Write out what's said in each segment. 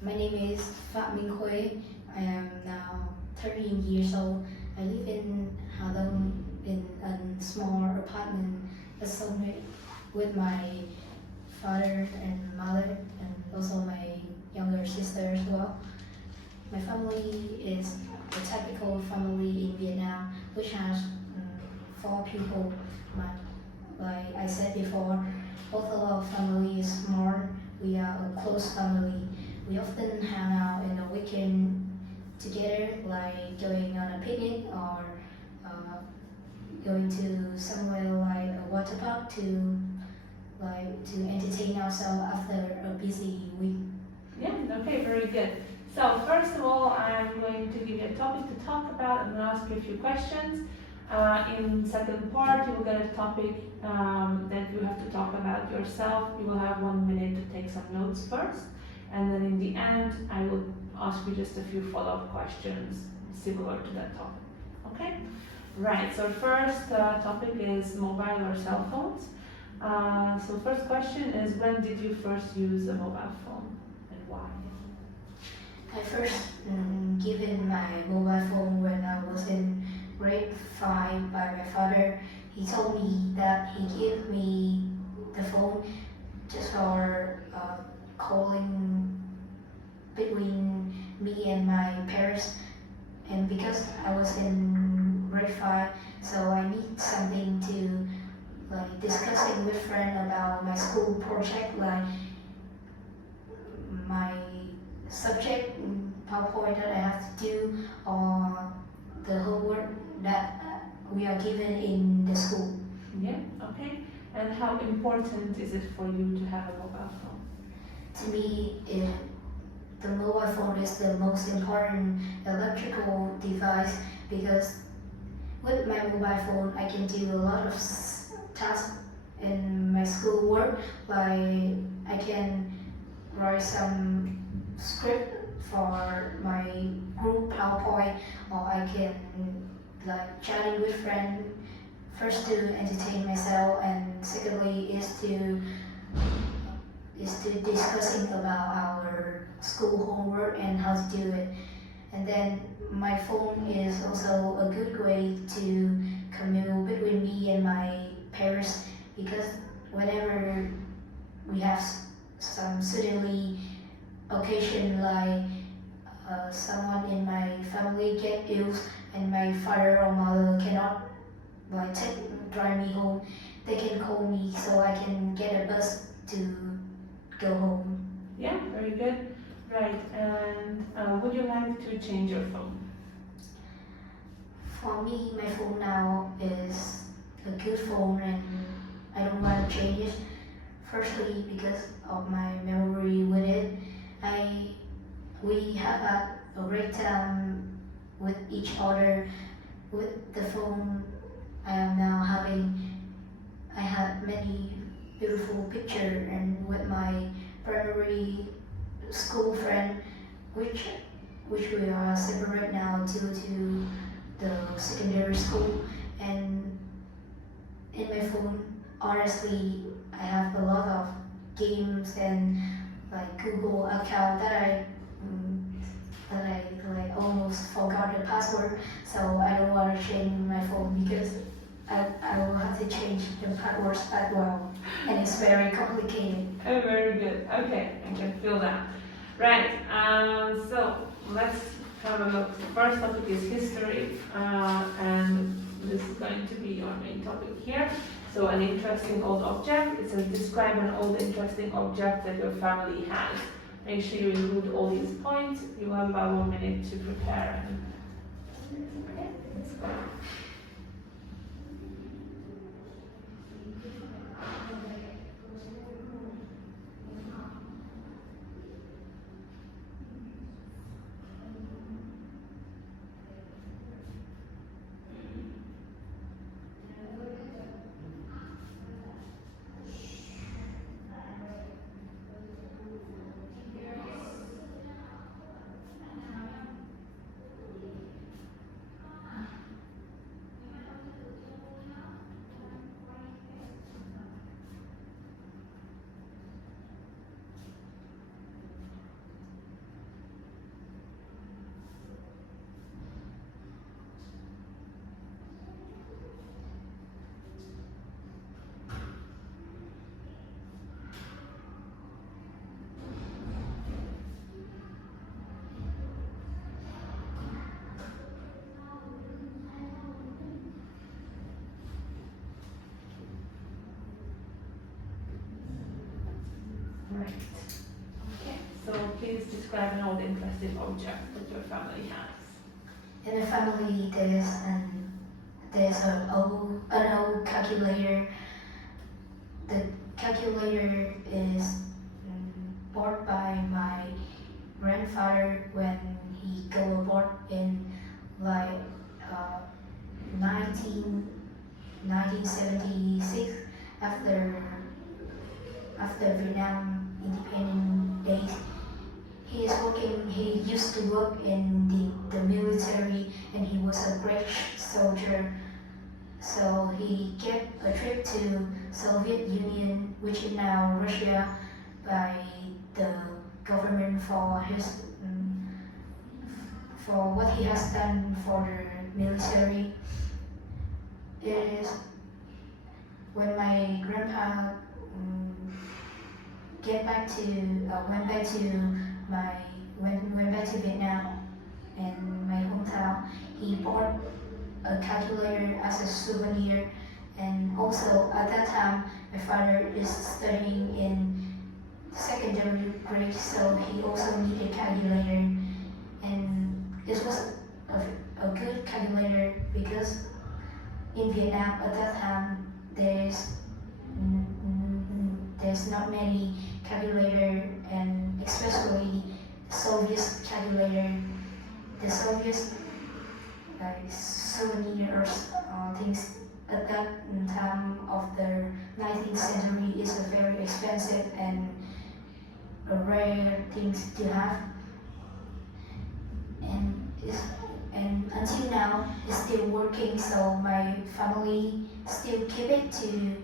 My name is Minh Khuê. I am now 13 years old. I live in Hà Đông in a small apartment associated with my father and mother and also my younger sister as well. My family is a typical family in Vietnam, which has four people. Like I said before, although our family is small, we are a close family. We often hang out in the weekend together, like going on a picnic or going to somewhere like a water park to entertain ourselves after a busy week. Yeah, okay, very good. So first of all, I'm going to give you a topic to talk about. I'm going to ask you a few questions. In second part, you will get a topic that you have to talk about yourself. You will have 1 minute to take some notes first. And then in the end, I will ask you just a few follow-up questions similar to that topic. Okay? Right, so first topic is mobile or cell phones. So first question is, when did you first use a mobile phone and why? I first given my mobile phone when I was in grade 5 by my father. He told me that he gave me the phone just for calling between me and my parents. And because I was in grade 5, so I need something to like discussing with friends about my school project, like my subject PowerPoint that I have to do or the homework that we are given in the school. Yeah, okay. And how important is it for you to have a mobile phone? To me, the mobile phone is the most important electrical device because with my mobile phone I can do a lot of tasks in my school work, like I can write some script for my group PowerPoint, or I can like chatting with friends. First to entertain myself, and secondly is to discussing about our school homework and how to do it. And then my phone is also a good way to commute between me and my parents because whenever we have some suddenly occasion like someone in my family get ill and my father or mother cannot like drive me home, they can call me so I can get a bus to go home. Yeah, very good. Right, and would you like to change your phone? For me, my phone now is a good phone and I don't want to change it. Firstly, because of my memory with it, we have had a great time with each other. With the phone I am now having, I have many beautiful pictures and with my primary school friend, which we are separate now due to the secondary school. And in my phone, honestly, I have a lot of games and like Google account that I like almost forgot the password. So I don't want to change my phone because I will have to change the passwords as well, and it's very complicated. Oh, very good. Okay, I can feel that. Right, so let's have a look. The first topic is history, and this is going to be our main topic here. So an interesting old object. It says describe an old interesting object that your family has. Make sure you include all these points. You have about 1 minute to prepare. Okay, let's go. Right. Okay. So please describe an old interesting object that your family has. In the family, there's an old calculator. The calculator is bought by my grandfather when he go abroad in like uh, 1976 after Vietnam independent days. He used to work in the military and he was a British soldier. So he get a trip to Soviet Union, which is now Russia, by the government for what he has done for the military. It is when my grandpa went back to Vietnam and my hometown. He bought a calculator as a souvenir, and also at that time my father is studying in secondary grade, so he also needed a calculator, and this was a good calculator because in Vietnam at that time there's not many calculator, and especially Soviet calculator. The Soviet souvenirs things at that time of the 19th century is a very expensive and a rare things to have, and until now it's still working. So my family still keep it to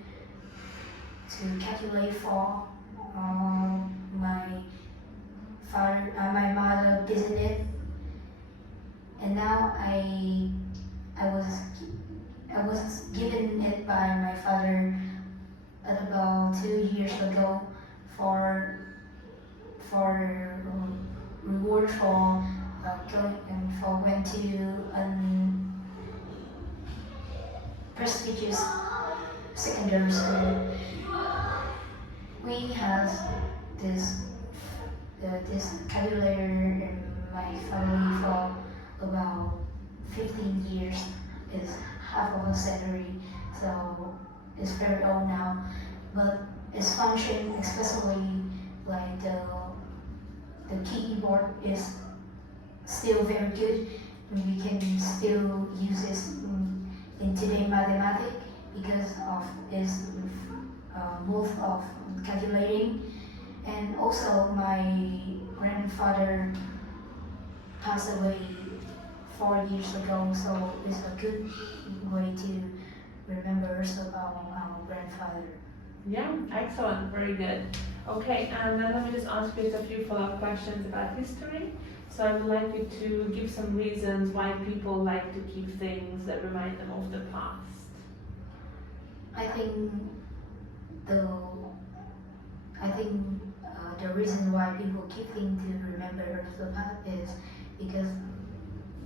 calculate for my mother business, and now I was given it by my father at about 2 years ago for reward for going and for went to prestigious secondary school. We have this calculator in my family for about 15 years. It's half of a century, so it's very old now. But its function, especially like the keyboard, is still very good. We can still use this in today mathematics because of its mode of calculating. And also my grandfather passed away 4 years ago, so it's a good way to remember about our grandfather. Yeah, excellent, very good. Okay, and then let me just ask you a few follow-up questions about history. So I would like you to give some reasons why people like to keep things that remind them of the past. I think the reason why people keep things to remember the past is because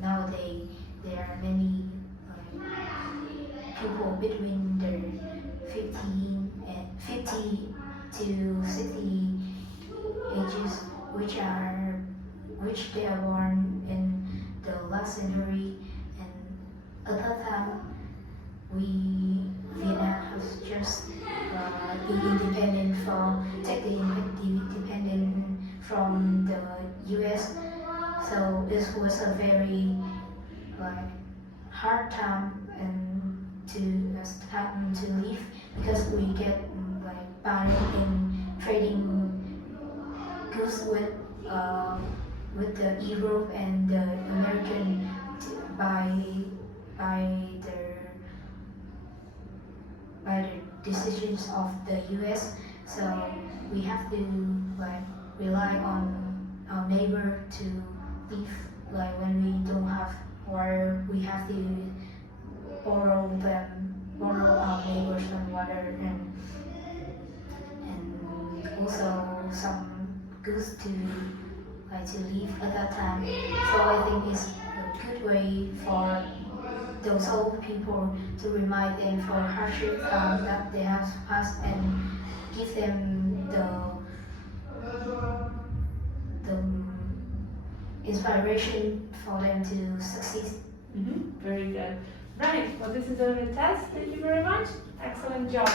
nowadays there are many people between the 50 to 60 ages which they are born in the last century, and at that time Vietnam has just been independent from the US. So this was a very hard time and to live because we get banned in trading goods with the Europe and the American by the decisions of the US. So we have to rely on our neighbor to live. When we don't have water, we have to borrow our neighbors some water and also some goods to live at that time. So I think it's a good way for those old people to remind them for hardship that they have passed and give them the inspiration for them to succeed. Very good. Right, well, this is a test. Thank you very much. Excellent job.